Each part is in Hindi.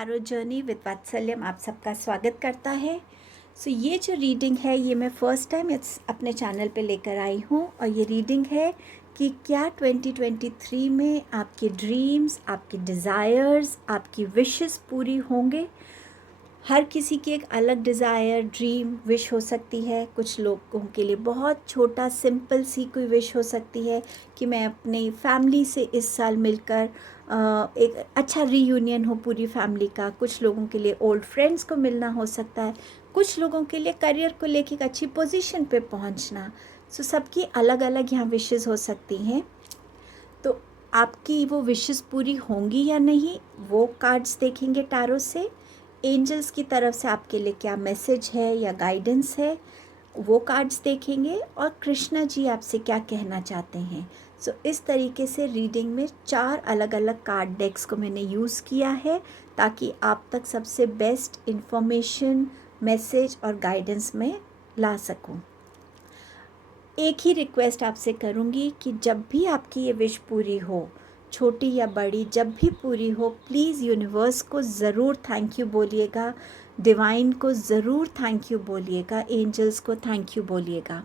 टैरो जर्नी विद वात्सल्यम आप सबका स्वागत करता है। ये जो रीडिंग है ये मैं फ़र्स्ट टाइम अपने चैनल पे लेकर आई हूँ और ये रीडिंग है कि क्या 2023 में आपके ड्रीम्स, आपके डिज़ायर्स, आपकी विशेस पूरी होंगे। हर किसी की एक अलग डिज़ायर, ड्रीम, विश हो सकती है। कुछ लोगों के लिए बहुत छोटा सिंपल सी कोई विश हो सकती है कि मैं अपनी फैमिली से इस साल मिलकर एक अच्छा रीयूनियन हो पूरी फैमिली का। कुछ लोगों के लिए ओल्ड फ्रेंड्स को मिलना हो सकता है। कुछ लोगों के लिए करियर को लेकर एक अच्छी पोजीशन पे पहुंचना। सबकी अलग अलग यहाँ विशेस हो सकती हैं। तो आपकी वो विशेस पूरी होंगी या नहीं, वो कार्ड्स देखेंगे टैरो से। एंजल्स की तरफ से आपके लिए क्या मैसेज है या गाइडेंस है, वो कार्ड्स देखेंगे। और कृष्णा जी आपसे क्या कहना चाहते हैं। इस तरीके से रीडिंग में 4 अलग अलग कार्ड डेक्स को मैंने यूज़ किया है ताकि आप तक सबसे बेस्ट इंफॉर्मेशन, मैसेज और गाइडेंस में ला सकूं। एक ही रिक्वेस्ट आपसे करूंगी कि जब भी आपकी ये विश पूरी हो, छोटी या बड़ी, जब भी पूरी हो, प्लीज़ यूनिवर्स को ज़रूर थैंक यू बोलिएगा, डिवाइन को ज़रूर थैंक यू बोलिएगा, एंजल्स को थैंक यू बोलिएगा।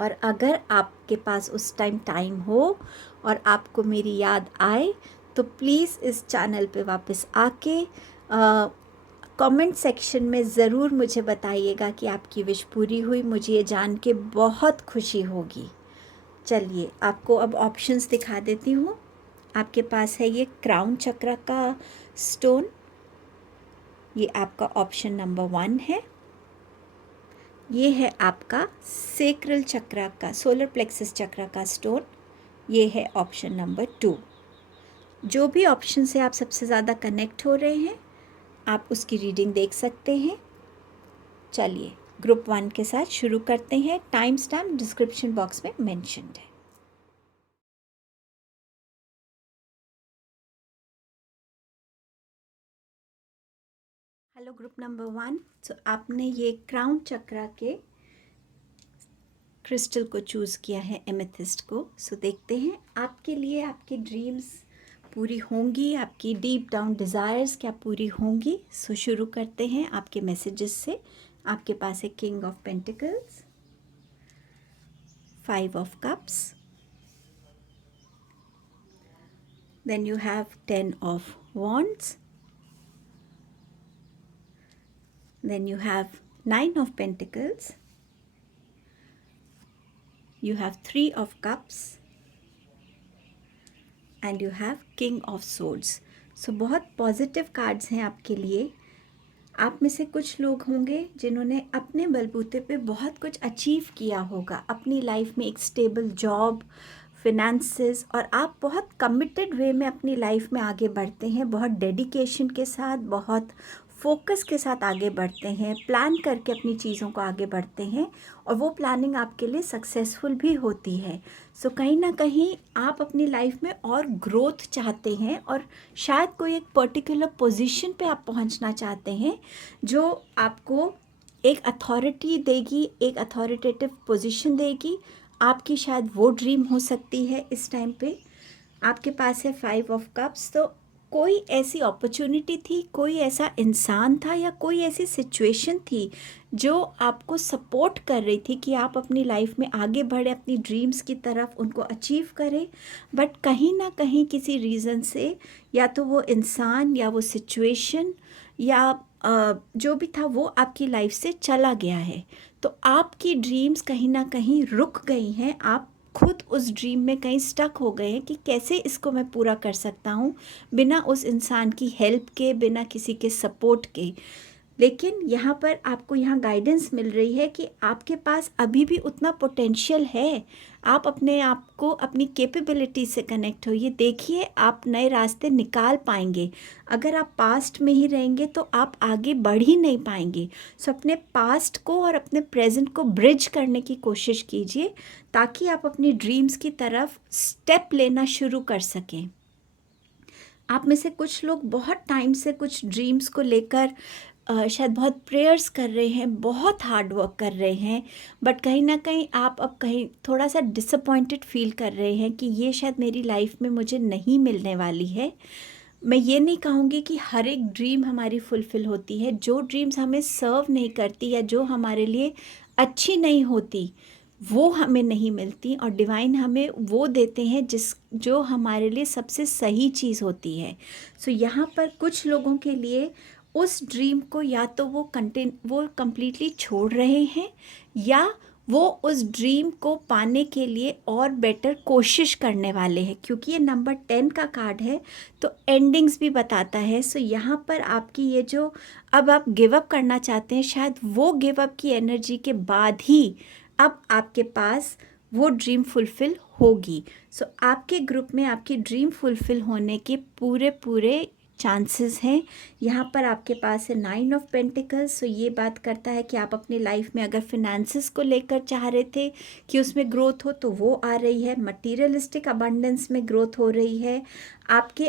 और अगर आपके पास उस टाइम हो और आपको मेरी याद आए तो प्लीज़ इस चैनल पे वापस आके कमेंट सेक्शन में ज़रूर मुझे बताइएगा कि आपकी विश पूरी हुई। मुझे ये जान के बहुत खुशी होगी। चलिए आपको अब ऑप्शंस दिखा देती हूँ। आपके पास है ये क्राउन चक्र का स्टोन, ये आपका ऑप्शन नंबर 1 है। ये है आपका सेक्रल चक्र का, सोलर प्लेक्सस चक्र का स्टोन, ये है ऑप्शन नंबर 2। जो भी ऑप्शन से आप सबसे ज़्यादा कनेक्ट हो रहे हैं आप उसकी रीडिंग देख सकते हैं। चलिए ग्रुप 1 के साथ शुरू करते हैं। टाइम स्टैम्प डिस्क्रिप्शन बॉक्स में मेंशन्ड है। Hello group number 1। आपने ये क्राउन चक्र के क्रिस्टल को चूज़ किया है, एमेथिस्ट को। देखते हैं आपके लिए आपकी ड्रीम्स पूरी होंगी, आपकी डीप डाउन डिज़ायर्स क्या पूरी होंगी। शुरू करते हैं आपके मैसेजेस से। आपके पास है king of pentacles, 5 of cups, then you have 10 of wands, then you have 9 of pentacles, you have 3 of cups and you have king of swords। बहुत पॉजिटिव कार्ड्स हैं आपके लिए। आप में से कुछ लोग होंगे जिन्होंने अपने बलबूते पे बहुत कुछ अचीव किया होगा अपनी लाइफ में, एक स्टेबल जॉब, फिनेंसेस, और आप बहुत कमिटेड वे में अपनी लाइफ में आगे बढ़ते हैं, बहुत डेडिकेशन के साथ, बहुत फोकस के साथ आगे बढ़ते हैं, प्लान करके अपनी चीज़ों को आगे बढ़ते हैं और वो प्लानिंग आपके लिए सक्सेसफुल भी होती है। कहीं ना कहीं आप अपनी लाइफ में और ग्रोथ चाहते हैं और शायद कोई एक पर्टिकुलर पोजीशन पे आप पहुंचना चाहते हैं जो आपको एक अथॉरिटी देगी, एक अथॉरिटेटिव पोजीशन देगी। आपकी शायद वो ड्रीम हो सकती है इस टाइम पे। आपके पास है 5 ऑफ कप्स। कोई ऐसी अपॉर्चुनिटी थी, कोई ऐसा इंसान था या कोई ऐसी सिचुएशन थी जो आपको सपोर्ट कर रही थी कि आप अपनी लाइफ में आगे बढ़े, अपनी ड्रीम्स की तरफ उनको अचीव करें। बट कहीं ना कहीं किसी रीज़न से या तो वो इंसान या वो सिचुएशन या जो भी था वो आपकी लाइफ से चला गया है। तो आपकी ड्रीम्स कहीं ना कहीं रुक गई हैं। आप खुद उस ड्रीम में कहीं स्टक हो गए हैं कि कैसे इसको मैं पूरा कर सकता हूँ बिना उस इंसान की हेल्प के, बिना किसी के सपोर्ट के। लेकिन यहाँ पर आपको यहाँ गाइडेंस मिल रही है कि आपके पास अभी भी उतना पोटेंशियल है। आप अपने आप को अपनी कैपेबिलिटी से कनेक्ट होइए, देखिए आप नए रास्ते निकाल पाएंगे। अगर आप पास्ट में ही रहेंगे तो आप आगे बढ़ ही नहीं पाएंगे। अपने पास्ट को और अपने प्रेजेंट को ब्रिज करने की कोशिश कीजिए ताकि आप अपनी ड्रीम्स की तरफ स्टेप लेना शुरू कर सकें। आप में से कुछ लोग बहुत टाइम से कुछ ड्रीम्स को लेकर शायद बहुत प्रेयर्स कर रहे हैं, बहुत हार्ड वर्क कर रहे हैं, बट कहीं ना कहीं आप अब कहीं थोड़ा सा डिसअपॉइंटेड फील कर रहे हैं कि ये शायद मेरी लाइफ में मुझे नहीं मिलने वाली है। मैं ये नहीं कहूँगी कि हर एक ड्रीम हमारी फुलफ़िल होती है। जो ड्रीम्स हमें सर्व नहीं करती या जो हमारे लिए अच्छी नहीं होती, वो हमें नहीं मिलती, और डिवाइन हमें वो देते हैं जो हमारे लिए सबसे सही चीज़ होती है। सो यहाँ पर कुछ लोगों के लिए उस ड्रीम को या तो वो कंप्लीटली छोड़ रहे हैं, या वो उस ड्रीम को पाने के लिए और बेटर कोशिश करने वाले हैं, क्योंकि ये नंबर 10 का कार्ड है तो एंडिंग्स भी बताता है। सो यहाँ पर आपकी ये जो अब आप गिव अप करना चाहते हैं, शायद वो गिव अप की एनर्जी के बाद ही अब आपके पास वो ड्रीम फुलफ़िल होगी। सो आपके ग्रुप में आपकी ड्रीम फुलफ़िल होने के पूरे चांसेस हैं। यहाँ पर आपके पास है 9 ऑफ पेंटिकल्स। सो ये बात करता है कि आप अपनी लाइफ में अगर फिनेंसेस को लेकर चाह रहे थे कि उसमें ग्रोथ हो, तो वो आ रही है। मटीरियलिस्टिक अबंडेंस में ग्रोथ हो रही है। आपके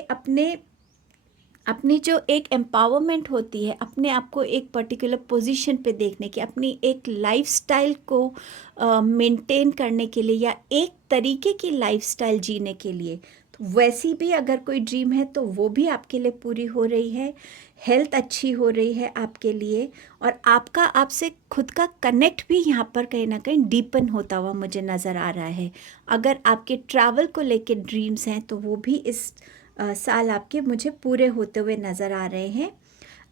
अपनी जो एक एम्पावरमेंट होती है, अपने आप को एक पर्टिकुलर पोजीशन पे देखने की, अपनी एक लाइफस्टाइल को मेंटेन करने के लिए, या एक तरीके की लाइफस्टाइल जीने के लिए, तो वैसी भी अगर कोई ड्रीम है तो वो भी आपके लिए पूरी हो रही है। हेल्थ अच्छी हो रही है आपके लिए, और आपका आपसे खुद का कनेक्ट भी यहाँ पर कहीं ना कहीं डीपन होता हुआ मुझे नज़र आ रहा है। अगर आपके ट्रैवल को लेके ड्रीम्स हैं तो वो भी इस साल आपके मुझे पूरे होते हुए नज़र आ रहे हैं।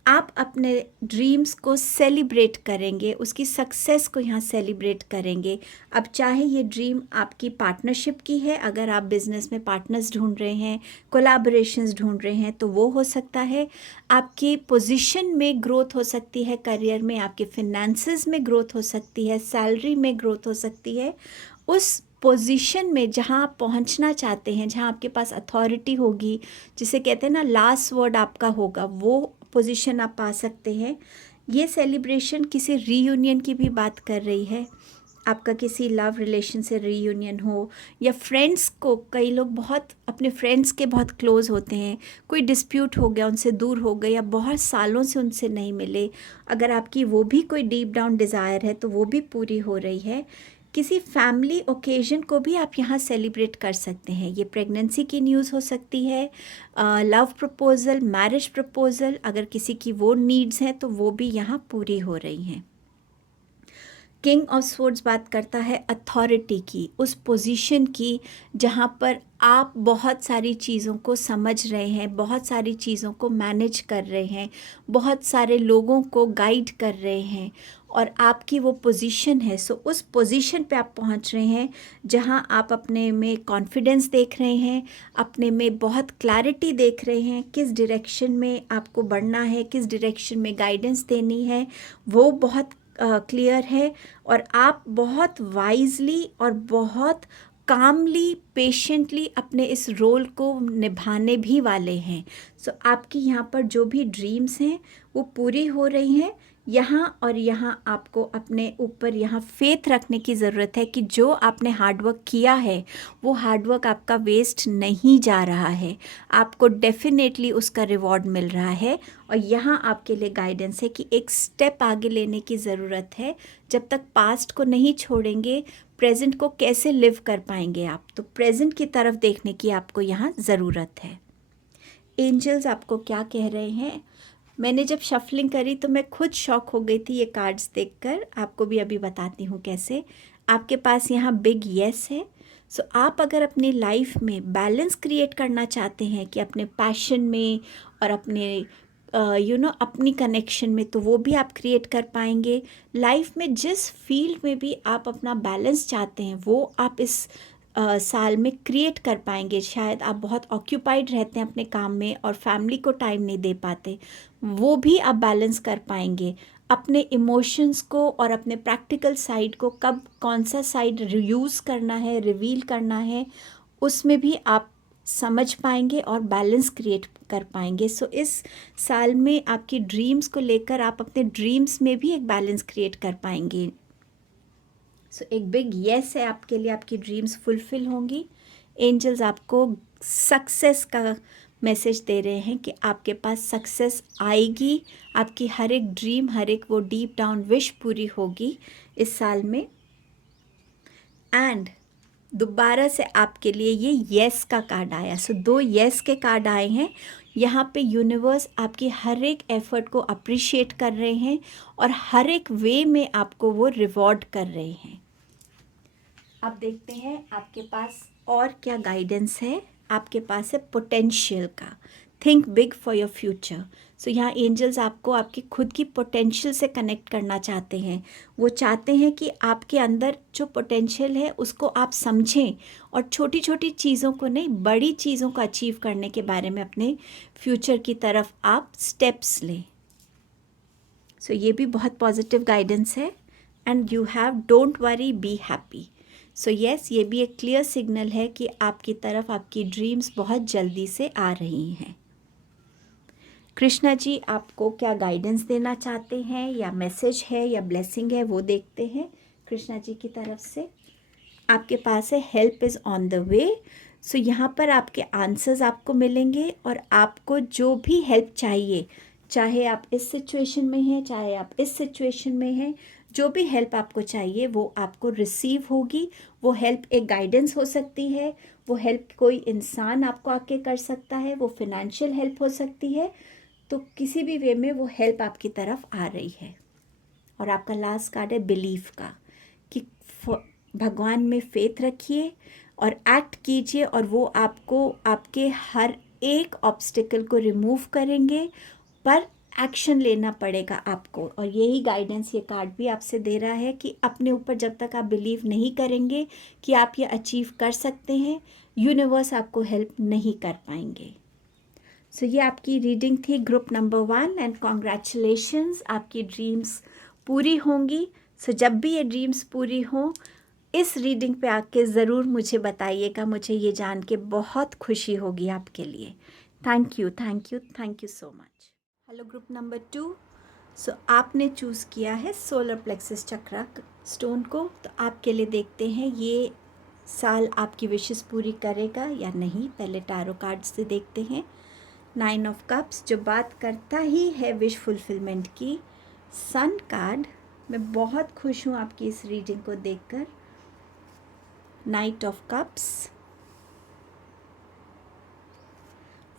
आप अपने ड्रीम्स को सेलिब्रेट करेंगे, उसकी सक्सेस को यहाँ सेलिब्रेट करेंगे। अब चाहे ये ड्रीम आपकी पार्टनरशिप की है, अगर आप बिज़नेस में पार्टनर्स ढूंढ रहे हैं, कोलैबोरेशंस ढूंढ रहे हैं, तो वो हो सकता है। आपकी पोजीशन में ग्रोथ हो सकती है, करियर में, आपके फिनेंसेस में ग्रोथ हो सकती है, सैलरी में ग्रोथ हो सकती है। उस पोजीशन में जहाँ आप पहुँचना चाहते हैं, जहाँ आपके पास अथॉरिटी होगी, जिसे कहते हैं ना लास्ट वर्ड आपका होगा, वो पोजीशन आप पा सकते हैं। ये सेलिब्रेशन किसी रीयूनियन की भी बात कर रही है। आपका किसी लव रिलेशन से रीयूनियन हो, या फ्रेंड्स को, कई लोग बहुत अपने फ्रेंड्स के बहुत क्लोज होते हैं, कोई डिस्प्यूट हो गया, उनसे दूर हो गए, या बहुत सालों से उनसे नहीं मिले, अगर आपकी वो भी कोई डीप डाउन डिज़ायर है तो वो भी पूरी हो रही है। किसी फैमिली ओकेजन को भी आप यहाँ सेलिब्रेट कर सकते हैं। ये प्रेगनेंसी की न्यूज़ हो सकती है, लव प्रपोज़ल, मैरिज प्रपोज़ल, अगर किसी की वो नीड्स हैं तो वो भी यहाँ पूरी हो रही हैं। किंग ऑफ स्वॉर्ड्स बात करता है अथॉरिटी की, उस पोजीशन की जहाँ पर आप बहुत सारी चीज़ों को समझ रहे हैं, बहुत सारी चीज़ों को मैनेज कर रहे हैं, बहुत सारे लोगों को गाइड कर रहे हैं, और आपकी वो पोजीशन है। सो उस पोजीशन पे आप पहुँच रहे हैं जहाँ आप अपने में कॉन्फिडेंस देख रहे हैं, अपने में बहुत क्लैरिटी देख रहे हैं, किस डायरेक्शन में आपको बढ़ना है, किस डायरेक्शन में गाइडेंस देनी है, वो बहुत क्लियर है। और आप बहुत वाइजली और बहुत कामली, पेशेंटली अपने इस रोल को निभाने भी वाले हैं। सो आपकी यहाँ पर जो भी ड्रीम्स हैं वो पूरी हो रही हैं यहाँ, और यहाँ आपको अपने ऊपर यहाँ फेथ रखने की ज़रूरत है कि जो आपने हार्डवर्क किया है वो हार्डवर्क आपका वेस्ट नहीं जा रहा है, आपको डेफिनेटली उसका रिवॉर्ड मिल रहा है। और यहाँ आपके लिए गाइडेंस है कि एक स्टेप आगे लेने की ज़रूरत है। जब तक पास्ट को नहीं छोड़ेंगे, प्रेजेंट को कैसे लिव कर पाएंगे आप, तो प्रेजेंट की तरफ देखने की आपको यहाँ ज़रूरत है। एंजल्स आपको क्या कह रहे हैं? मैंने जब शफलिंग करी तो मैं खुद शॉक हो गई थी ये कार्ड्स देखकर। आपको भी अभी बताती हूँ कैसे। आपके पास यहाँ बिग येस है। सो आप अगर अपनी लाइफ में बैलेंस क्रिएट करना चाहते हैं कि अपने पैशन में और अपने अपनी कनेक्शन में, तो वो भी आप क्रिएट कर पाएंगे। लाइफ में जिस फील्ड में भी आप अपना बैलेंस चाहते हैं वो आप इस साल में क्रिएट कर पाएंगे। शायद आप बहुत ऑक्यूपाइड रहते हैं अपने काम में और फैमिली को टाइम नहीं दे पाते, वो भी आप बैलेंस कर पाएंगे। अपने इमोशंस को और अपने प्रैक्टिकल साइड को कब कौन सा साइड यूज़ करना है, रिवील करना है, उसमें भी आप समझ पाएंगे और बैलेंस क्रिएट कर पाएंगे। सो इस साल में आपकी ड्रीम्स को लेकर आप अपने ड्रीम्स में भी एक बैलेंस क्रिएट कर पाएंगे। सो एक बिग येस है आपके लिए, आपकी ड्रीम्स फुलफ़िल होंगी। एंजल्स आपको सक्सेस का मैसेज दे रहे हैं कि आपके पास सक्सेस आएगी, आपकी हर एक ड्रीम, हर एक वो डीप डाउन विश पूरी होगी इस साल में। एंड दोबारा से आपके लिए ये येस का कार्ड आया। सो 2 येस के कार्ड आए हैं। यहाँ पे यूनिवर्स आपकी हर एक एफ़र्ट को अप्रिशिएट कर रहे हैं और हर एक वे में आपको वो रिवॉर्ड कर रहे हैं। अब देखते हैं आपके पास और क्या गाइडेंस है। आपके पास है पोटेंशियल का, think big for your future. So यहाँ एंजल्स आपको आपकी खुद की पोटेंशियल से कनेक्ट करना चाहते हैं। वो चाहते हैं कि आपके अंदर जो पोटेंशियल है उसको आप समझें और छोटी छोटी चीज़ों को नहीं, बड़ी चीज़ों को अचीव करने के बारे में अपने फ्यूचर की तरफ आप स्टेप्स लें। सो ये भी बहुत पॉजिटिव गाइडेंस है। And you have don't worry, be happy. So yes, ये भी एक क्लियर सिग्नल है कि आपकी तरफ आपकी ड्रीम्स बहुत जल्दी से आ रही हैं। कृष्णा जी आपको क्या गाइडेंस देना चाहते हैं, या मैसेज है या ब्लेसिंग है, वो देखते हैं कृष्णा जी की तरफ से। आपके पास है help is on the way. So यहाँ पर आपके आंसर्स आपको मिलेंगे और आपको जो भी हेल्प चाहिए, चाहे आप इस सिचुएशन में हैं, चाहे आप इस सिचुएशन में हैं, जो भी हेल्प आपको चाहिए वो आपको रिसीव होगी। वो हेल्प एक गाइडेंस हो सकती है, वो हेल्प कोई इंसान आपको आके कर सकता है, वो फिनेंशियल हेल्प हो सकती है। तो किसी भी वे में वो हेल्प आपकी तरफ आ रही है। और आपका लास्ट कार्ड है बिलीफ का, कि भगवान में फेथ रखिए और एक्ट कीजिए और वो आपको आपके हर एक ऑब्स्टिकल को रिमूव करेंगे, पर एक्शन लेना पड़ेगा आपको। और यही गाइडेंस ये कार्ड भी आपसे दे रहा है कि अपने ऊपर जब तक आप बिलीव नहीं करेंगे कि आप ये अचीव कर सकते हैं, यूनिवर्स आपको हेल्प नहीं कर पाएंगे। सो ये आपकी रीडिंग थी ग्रुप नंबर 1 एंड कॉन्ग्रेचुलेशंस, आपकी ड्रीम्स पूरी होंगी। सो जब भी ये ड्रीम्स पूरी हों, इस रीडिंग पे आके ज़रूर मुझे बताइएगा, मुझे ये जान के बहुत खुशी होगी आपके लिए। Thank you, thank you, thank you so much. Hello group number 2। सो आपने चूज़ किया है सोलर प्लेक्सस चक्रा स्टोन को। तो आपके लिए देखते हैं ये साल आपकी विशेस पूरी करेगा या नहीं। पहले टैरो कार्ड से देखते हैं। 9 ऑफ कप्स जो बात करता ही है विश फुलफिलमेंट की। सन कार्ड, मैं बहुत खुश हूँ आपकी इस रीडिंग को देखकर। Night of cups,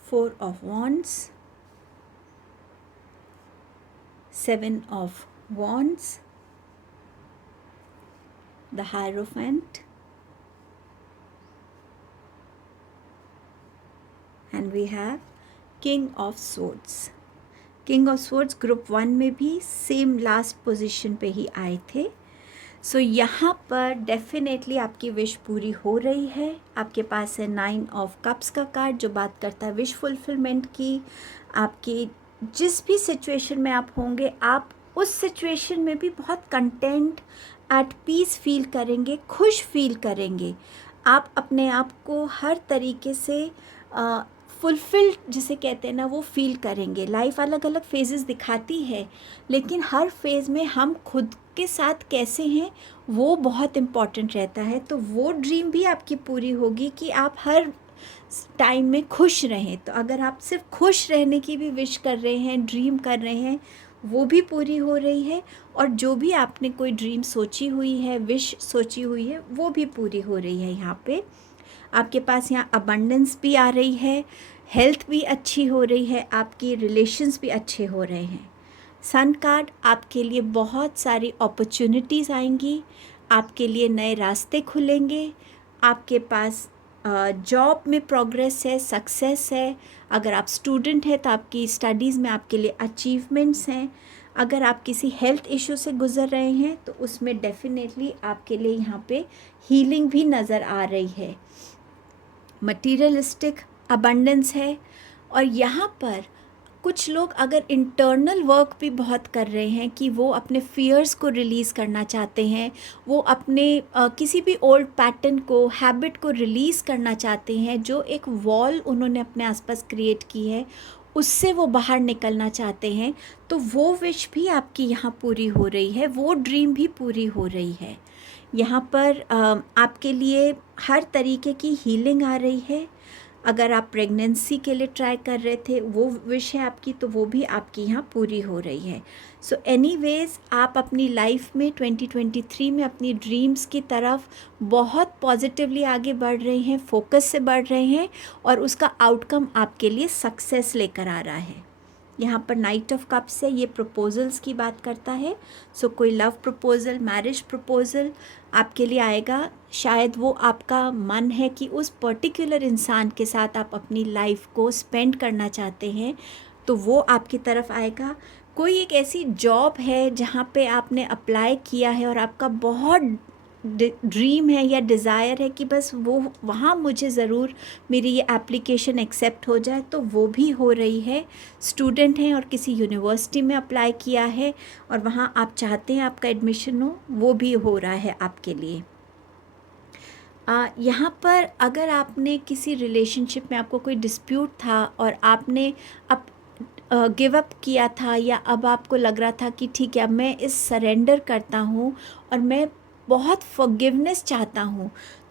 4 of wands, 7 of wands, the Hierophant, and we have King of Swords. King of Swords group 1 में भी सेम लास्ट पोजीशन पे ही आए थे। सो यहाँ पर डेफिनेटली आपकी विश पूरी हो रही है। आपके पास है 9 ऑफ कप्स का कार्ड जो बात करता है विश फुलफिलमेंट की। आपकी जिस भी सिचुएशन में आप होंगे, आप उस सिचुएशन में भी बहुत कंटेंट, एट पीस फील करेंगे, खुश फील करेंगे। आप अपने आप को हर तरीके से फुलफिल्ड जिसे कहते हैं ना, वो फील करेंगे। लाइफ अलग अलग फेजेस दिखाती है, लेकिन हर फेज़ में हम खुद के साथ कैसे हैं वो बहुत इम्पॉर्टेंट रहता है। तो वो ड्रीम भी आपकी पूरी होगी कि आप हर टाइम में खुश रहें। तो अगर आप सिर्फ खुश रहने की भी विश कर रहे हैं, ड्रीम कर रहे हैं, वो भी पूरी हो रही है। और जो भी आपने कोई ड्रीम सोची हुई है, विश सोची हुई है, वो भी पूरी हो रही है। यहाँ पे आपके पास यहाँ अबंडेंस भी आ रही है, हेल्थ भी अच्छी हो रही है, आपकी रिलेशंस भी अच्छे हो रहे हैं। सन कार्ड आपके लिए बहुत सारी अपॉर्चुनिटीज़ आएंगी, आपके लिए नए रास्ते खुलेंगे, आपके पास जॉब में प्रोग्रेस है, सक्सेस है। अगर आप स्टूडेंट हैं तो आपकी स्टडीज़ में आपके लिए अचीवमेंट्स हैं। अगर आप किसी हेल्थ इशू से गुज़र रहे हैं तो उसमें डेफिनेटली आपके लिए यहाँ पे हीलिंग भी नज़र आ रही है। मटीरियलिस्टिक अबंडेंस है। और यहाँ पर कुछ लोग अगर इंटरनल वर्क भी बहुत कर रहे हैं कि वो अपने फियर्स को रिलीज़ करना चाहते हैं, वो अपने किसी भी ओल्ड पैटर्न को, हैबिट को रिलीज़ करना चाहते हैं, जो एक वॉल उन्होंने अपने आसपास क्रिएट की है उससे वो बाहर निकलना चाहते हैं, तो वो विश भी आपकी यहाँ पूरी हो रही है, वो ड्रीम भी पूरी हो रही है। यहाँ पर आपके लिए हर तरीके की हीलिंग आ रही है। अगर आप प्रेगनेंसी के लिए ट्राई कर रहे थे, वो विश है आपकी, तो वो भी आपकी यहाँ पूरी हो रही है। सो एनीवेज, आप अपनी लाइफ में 2023 में अपनी ड्रीम्स की तरफ बहुत पॉजिटिवली आगे बढ़ रहे हैं, फोकस से बढ़ रहे हैं, और उसका आउटकम आपके लिए सक्सेस लेकर आ रहा है। यहाँ पर नाइट ऑफ कप्स है, ये प्रपोजल्स की बात करता है। सो कोई लव प्रपोजल, मैरिज प्रपोजल आपके लिए आएगा। शायद वो आपका मन है कि उस पर्टिकुलर इंसान के साथ आप अपनी लाइफ को स्पेंड करना चाहते हैं, तो वो आपकी तरफ आएगा। कोई एक ऐसी जॉब है जहाँ पे आपने अप्लाई किया है और आपका बहुत ड्रीम है या डिज़ायर है कि बस वो वहाँ मुझे ज़रूर मेरी ये एप्लीकेशन एक्सेप्ट हो जाए, तो वो भी हो रही है। स्टूडेंट हैं और किसी यूनिवर्सिटी में अप्लाई किया है और वहाँ आप चाहते हैं आपका एडमिशन हो, वो भी हो रहा है आपके लिए। यहाँ पर अगर आपने किसी रिलेशनशिप में, आपको कोई डिस्प्यूट था और आपने अब गिव अप किया था, या अब आपको लग रहा था कि ठीक है अब मैं इस सरेंडर करता हूँ और मैं बहुत फॉरगिवनेस चाहता हूँ,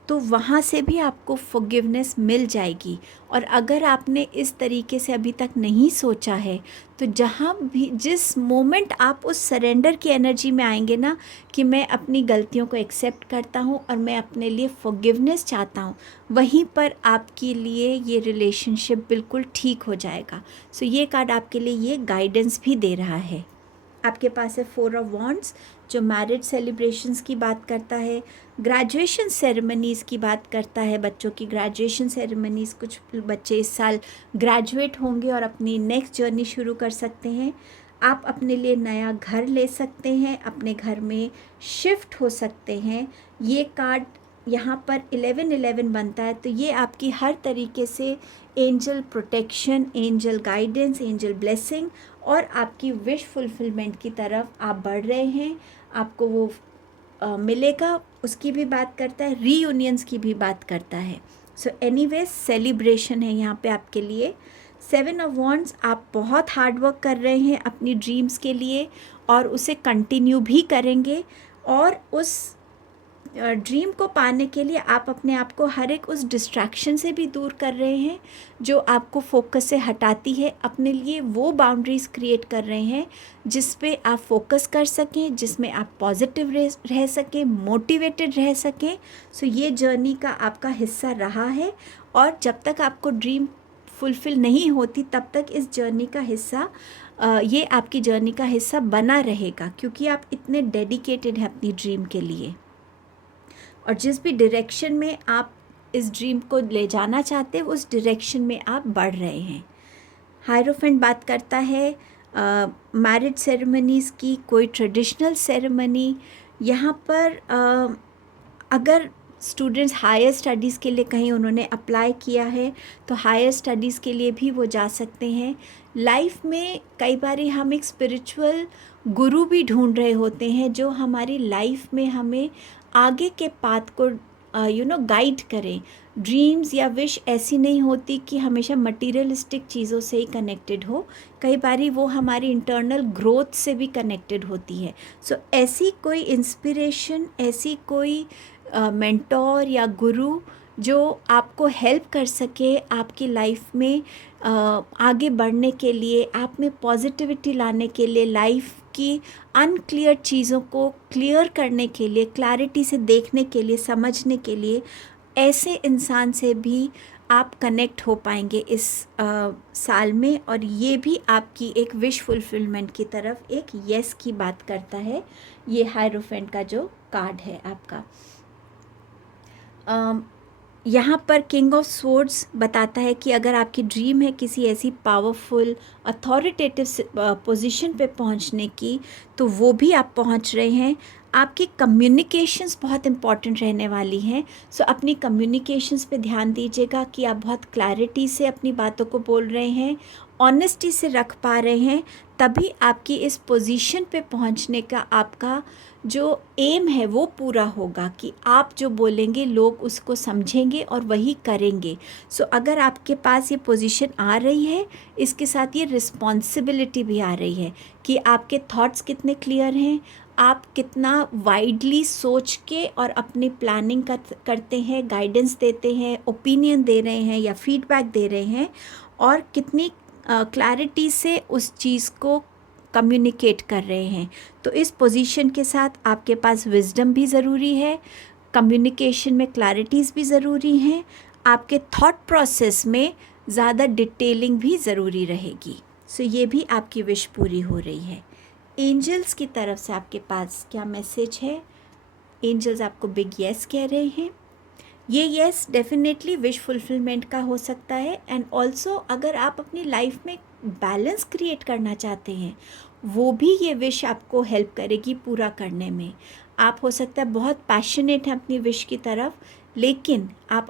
तो वहाँ से भी आपको फॉरगिवनेस मिल जाएगी। और अगर आपने इस तरीके से अभी तक नहीं सोचा है, तो जहाँ भी जिस मोमेंट आप उस सरेंडर की एनर्जी में आएंगे ना, कि मैं अपनी गलतियों को एक्सेप्ट करता हूँ और मैं अपने लिए फॉरगिवनेस चाहता हूँ, वहीं पर आपके लिए ये रिलेशनशिप बिल्कुल ठीक हो जाएगा। सो ये कार्ड आपके लिए ये गाइडेंस भी दे रहा है। आपके पास है 4 ऑफ वॉन्ड्स, जो मैरिज सेलिब्रेशंस की बात करता है, ग्रेजुएशन सेरेमनीज़ की बात करता है, बच्चों की ग्रेजुएशन सेरेमनीज़। कुछ बच्चे इस साल ग्रेजुएट होंगे और अपनी नेक्स्ट जर्नी शुरू कर सकते हैं। आप अपने लिए नया घर ले सकते हैं, अपने घर में शिफ्ट हो सकते हैं। ये कार्ड यहाँ पर 11-11 बनता है, तो ये आपकी हर तरीके से angel protection, angel guidance, angel blessing और आपकी विश फुलफिलमेंट की तरफ आप बढ़ रहे हैं। आपको वो मिलेगा, उसकी भी बात करता है, रीयूनियंस की भी बात करता है। सो एनीवेज, सेलिब्रेशन है यहाँ पे आपके लिए। 7 ऑफ वॉन्ड्स, आप बहुत हार्ड वर्क कर रहे हैं अपनी ड्रीम्स के लिए और उसे कंटिन्यू भी करेंगे, और उस ड्रीम को पाने के लिए आप अपने आप को हर एक उस डिस्ट्रैक्शन से भी दूर कर रहे हैं जो आपको फोकस से हटाती है। अपने लिए वो बाउंड्रीज़ क्रिएट कर रहे हैं जिस पे आप फोकस कर सकें, जिसमें आप पॉजिटिव रह सकें, मोटिवेटेड रह सकें। सो ये जर्नी का आपका हिस्सा रहा है, और जब तक आपको ड्रीम फुलफ़िल नहीं होती तब तक इस जर्नी का हिस्सा, ये आपकी जर्नी का हिस्सा बना रहेगा, क्योंकि आप इतने डेडिकेटेड हैं अपनी ड्रीम के लिए। और जिस भी डायरेक्शन में आप इस ड्रीम को ले जाना चाहते हैं, उस डायरेक्शन में आप बढ़ रहे हैं। हायरोफेंट बात करता है मैरिज सेरेमनीज़ की, कोई ट्रेडिशनल सेरेमनी। यहाँ पर अगर स्टूडेंट्स हायर स्टडीज़ के लिए कहीं उन्होंने अप्लाई किया है, तो हायर स्टडीज़ के लिए भी वो जा सकते हैं। लाइफ में कई बार हम एक स्पिरिचुअल गुरु भी ढूंढ रहे होते हैं जो हमारी लाइफ में हमें आगे के पाथ को गाइड करें। ड्रीम्स या विश ऐसी नहीं होती कि हमेशा मटीरियलिस्टिक चीज़ों से ही कनेक्टेड हो, कई बारी वो हमारी इंटरनल ग्रोथ से भी कनेक्टेड होती है। सो ऐसी कोई इंस्पिरेशन, ऐसी कोई मेंटोर या गुरु जो आपको हेल्प कर सके आपकी लाइफ में आगे बढ़ने के लिए, आप में पॉजिटिविटी लाने के लिए, लाइफ की अनक्लियर चीज़ों को क्लियर करने के लिए, क्लैरिटी से देखने के लिए, समझने के लिए, ऐसे इंसान से भी आप कनेक्ट हो पाएंगे इस साल में। और ये भी आपकी एक विश फुलफिलमेंट की तरफ एक यस की बात करता है। ये हायरोफेंट का जो कार्ड है आपका, यहाँ पर किंग ऑफ स्वॉर्ड्स बताता है कि अगर आपकी ड्रीम है किसी ऐसी पावरफुल अथॉरिटेटिव पोजीशन पे पहुँचने की, तो वो भी आप पहुँच रहे हैं। आपकी कम्युनिकेशंस बहुत इम्पॉर्टेंट रहने वाली हैं। सो अपनी कम्युनिकेशंस पे ध्यान दीजिएगा कि आप बहुत क्लैरिटी से अपनी बातों को बोल रहे हैं ऑनेस्टी से रख पा रहे हैं, तभी आपकी इस पोजीशन पे पहुंचने का आपका जो एम है वो पूरा होगा कि आप जो बोलेंगे लोग उसको समझेंगे और वही करेंगे। सो अगर आपके पास ये पोजीशन आ रही है, इसके साथ ये रिस्पॉन्सिबिलिटी भी आ रही है कि आपके थॉट्स कितने क्लियर हैं, आप कितना वाइडली सोच के और अपनी प्लानिंग करते हैं, गाइडेंस देते हैं, ओपिनियन दे रहे हैं या फीडबैक दे रहे हैं, और कितनी क्लैरिटी से उस चीज़ को कम्युनिकेट कर रहे हैं। तो इस पोजीशन के साथ आपके पास विजडम भी ज़रूरी है, कम्युनिकेशन में क्लैरिटीज़ भी ज़रूरी हैं, आपके थॉट प्रोसेस में ज़्यादा डिटेलिंग भी ज़रूरी रहेगी। सो ये भी आपकी विश पूरी हो रही है। एंजल्स की तरफ से आपके पास क्या मैसेज है? एंजल्स आपको बिग येस कह रहे हैं। ये येस डेफिनेटली विश फुलफिलमेंट का हो सकता है, एंड ऑल्सो अगर आप अपनी लाइफ में बैलेंस क्रिएट करना चाहते हैं, वो भी ये विश आपको हेल्प करेगी पूरा करने में। आप हो सकता है बहुत पैशनेट हैं अपनी विश की तरफ, लेकिन आप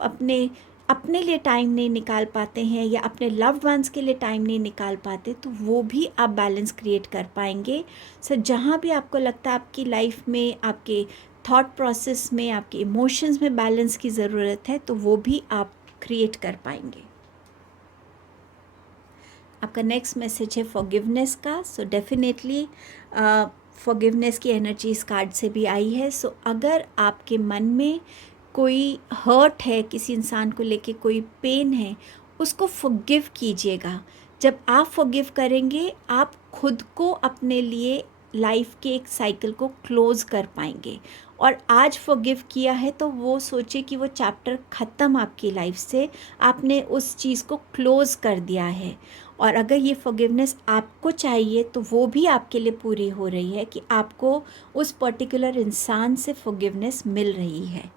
अपने लिए टाइम नहीं निकाल पाते हैं या अपने लव्ड वंस के लिए टाइम नहीं निकाल पाते, तो वो भी आप बैलेंस क्रिएट कर पाएंगे। सो जहाँ भी आपको लगता है आपकी लाइफ में, आपके थॉट प्रोसेस में, आपके इमोशंस में बैलेंस की ज़रूरत है, तो वो भी आप क्रिएट कर पाएंगे। आपका नेक्स्ट मैसेज है फॉरगिवनेस का। सो डेफिनेटली फॉरगिवनेस की एनर्जी इस कार्ड से भी आई है। सो अगर आपके मन में कोई हर्ट है, किसी इंसान को लेके कोई पेन है, उसको फॉरगिव कीजिएगा। जब आप फॉरगिव करेंगे, आप खुद को अपने लिए लाइफ के एक साइकिल को क्लोज कर पाएंगे। और आज फॉरगिव किया है तो वो सोचे कि वो चैप्टर ख़त्म आपकी लाइफ से, आपने उस चीज़ को क्लोज़ कर दिया है। और अगर ये फॉरगिवनेस आपको चाहिए तो वो भी आपके लिए पूरी हो रही है कि आपको उस पर्टिकुलर इंसान से फॉरगिवनेस मिल रही है।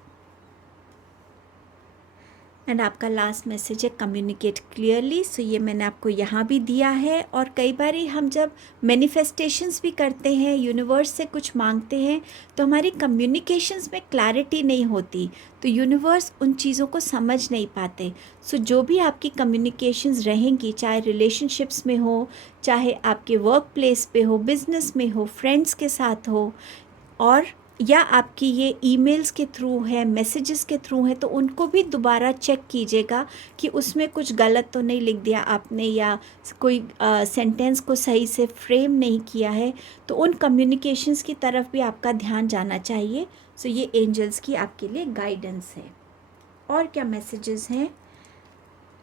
एंड आपका लास्ट मैसेज है कम्युनिकेट क्लियरली। सो ये मैंने आपको यहाँ भी दिया है। और कई बार हम जब मैनिफेस्टेशंस भी करते हैं, यूनिवर्स से कुछ मांगते हैं, तो हमारी कम्युनिकेशंस में क्लैरिटी नहीं होती, तो यूनिवर्स उन चीज़ों को समझ नहीं पाते। सो जो भी आपकी कम्युनिकेशंस रहेंगी, चाहे रिलेशनशिप्स में हो, चाहे आपके वर्क प्लेस पे हो, बिजनेस में हो, फ्रेंड्स के साथ हो, और या आपकी ये ईमेल्स के थ्रू है, मैसेजेस के थ्रू है, तो उनको भी दोबारा चेक कीजिएगा कि उसमें कुछ गलत तो नहीं लिख दिया आपने, या कोई सेंटेंस को सही से फ्रेम नहीं किया है। तो उन कम्युनिकेशंस की तरफ भी आपका ध्यान जाना चाहिए। सो ये एंजल्स की आपके लिए गाइडेंस है। और क्या मैसेजेस हैं?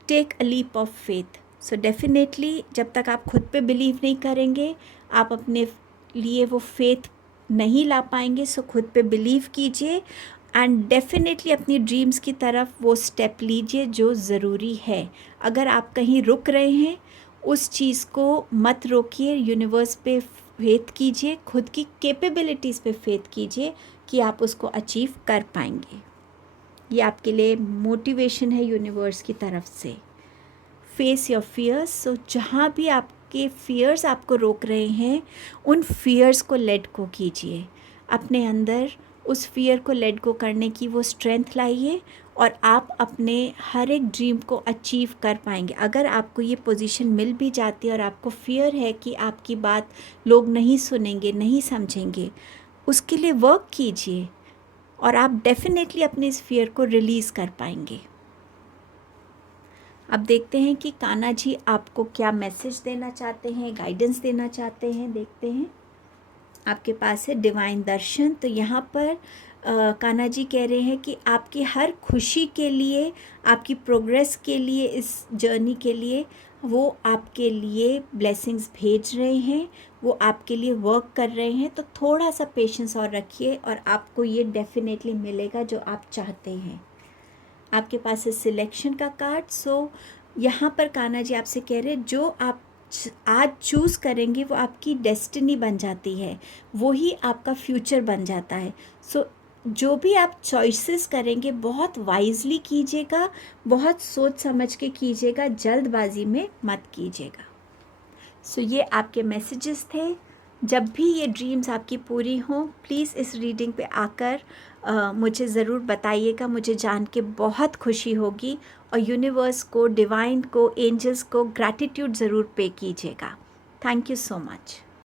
Take a leap of faith. So definitely जब तक आप खुद पे बिलीव नहीं करेंगे, आप अपने लिए वो फेथ नहीं ला पाएंगे। सो खुद पे बिलीव कीजिए एंड डेफिनेटली अपनी ड्रीम्स की तरफ वो स्टेप लीजिए जो ज़रूरी है। अगर आप कहीं रुक रहे हैं, उस चीज़ को मत रोकिए, यूनिवर्स पे फेथ कीजिए, खुद की कैपेबिलिटीज़ पे फेथ कीजिए कि आप उसको अचीव कर पाएंगे। ये आपके लिए मोटिवेशन है यूनिवर्स की तरफ से। Face your fears. सो जहाँ भी आपके फियर्स आपको रोक रहे हैं, उन फियर्स को लेट गो कीजिए। अपने अंदर उस फियर को लेट गो करने की वो स्ट्रेंथ लाइए और आप अपने हर एक ड्रीम को अचीव कर पाएंगे। अगर आपको ये पोजीशन मिल भी जाती है और आपको फियर है कि आपकी बात लोग नहीं सुनेंगे, नहीं समझेंगे, उसके लिए वर्क कीजिए और आप डेफिनेटली अपने इस फियर को रिलीज़ कर पाएंगे। अब देखते हैं कि कान्हा जी आपको क्या मैसेज देना चाहते हैं, गाइडेंस देना चाहते हैं। देखते हैं। आपके पास है डिवाइन दर्शन। तो यहाँ पर कान्हा जी कह रहे हैं कि आपकी हर खुशी के लिए, आपकी प्रोग्रेस के लिए, इस जर्नी के लिए वो आपके लिए ब्लेसिंग्स भेज रहे हैं, वो आपके लिए वर्क कर रहे हैं। तो थोड़ा सा पेशेंस और रखिए और आपको ये डेफिनेटली मिलेगा जो आप चाहते हैं। आपके पास है सिलेक्शन का कार्ड। सो यहाँ पर कान्हा जी आपसे कह रहे हैं जो आप आज चूज़ करेंगे वो आपकी डेस्टिनी बन जाती है, वो ही आपका फ्यूचर बन जाता है। सो जो भी आप चॉइसेस करेंगे बहुत वाइजली कीजिएगा, बहुत सोच समझ के कीजिएगा, जल्दबाजी में मत कीजिएगा। सो ये आपके मैसेजेस थे। जब भी ये ड्रीम्स आपकी पूरी हों, प्लीज़ इस रीडिंग पे आकर मुझे ज़रूर बताइएगा। मुझे जान के बहुत खुशी होगी और यूनिवर्स को, डिवाइन को, एंजल्स को ग्रैटिट्यूड ज़रूर पे कीजिएगा। Thank you so much.